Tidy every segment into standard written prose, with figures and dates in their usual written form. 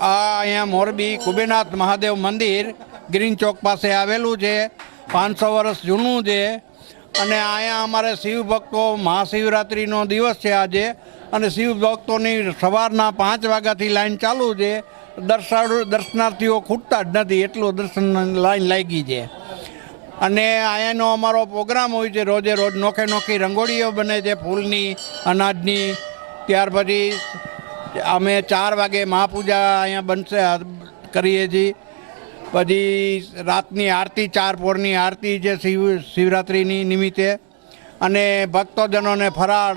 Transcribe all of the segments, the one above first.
અહીંયા મોરબી કુબેરનાથ મહાદેવ મંદિર ગ્રીન ચોક પાસે આવેલું છે। 500 વર્ષ જૂનું છે અને અહીંયા અમારે શિવ ભક્તો મહાશિવરાત્રિનો દિવસ છે આજે અને શિવ ભક્તોની સવારના 5 વાગ્યાથી લાઈન ચાલુ છે। દર્શનાર્થીઓ ખૂટતા જ નથી, એટલું દર્શન લાઈન લાગી છે। અને અહીંયાનો અમારો પ્રોગ્રામ હોય છે, રોજે રોજ નોખી રંગોળીઓ બને છે ફૂલની, અનાજની। ત્યાર પછી અમે 4 વાગે મહાપૂજા અહીંયા બનશે કરીએ છીએ। પછી રાતની આરતી 4 પોરની આરતી છે શિવરાત્રિની નિમિત્તે, અને ભક્તજનોને ફરાળ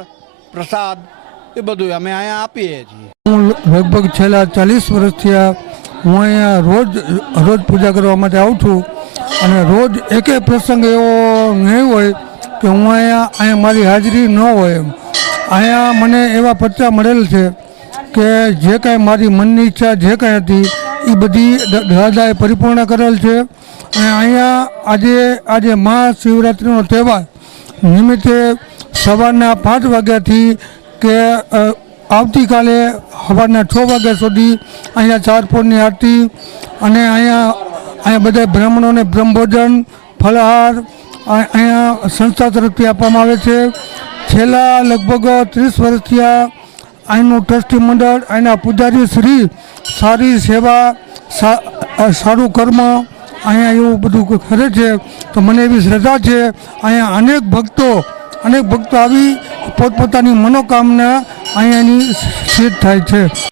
પ્રસાદ એ બધું અમે અહીંયા આપીએ છીએ। હું લગભગ છેલ્લા 40 વર્ષથી હું અહીંયા રોજ પૂજા કરવા માટે આવું છું અને રોજ એકે પ્રસંગ એવો નહીં હોય કે હું અહીંયા મારી હાજરી ન હોય। અહીંયા મને એવા પત્તા મળેલ છે કે જે કાંઈ મારી મનની ઈચ્છા જે કાંઈ હતી એ બધી દાદાએ પરિપૂર્ણ કરેલ છે। અને અહીંયા આજે મહાશિવરાત્રિનો તહેવાર નિમિત્તે સવારના 5 વાગ્યાથી કે આવતીકાલે સવારના 6 વાગ્યા સુધી અહીંયા 4 પોરની આરતી અને અહીંયા બધા બ્રાહ્મણોને બ્રહ્મભોજન ફલાહાર અહીંયા સંસ્થા તરફથી આપવામાં આવે છે। છેલ્લા લગભગ 30 વર્ષથી અહીંનું ટ્રસ્ટી મંડળ, અહીંના પૂજારી શ્રી સારી સેવા, સારું કર્મ અહીંયા એવું બધું કરે છે। તો મને એવી શ્રદ્ધા છે અહીંયા અનેક ભક્તો આવી પોતપોતાની મનોકામના અહીંયાની સિદ્ધ થાય છે।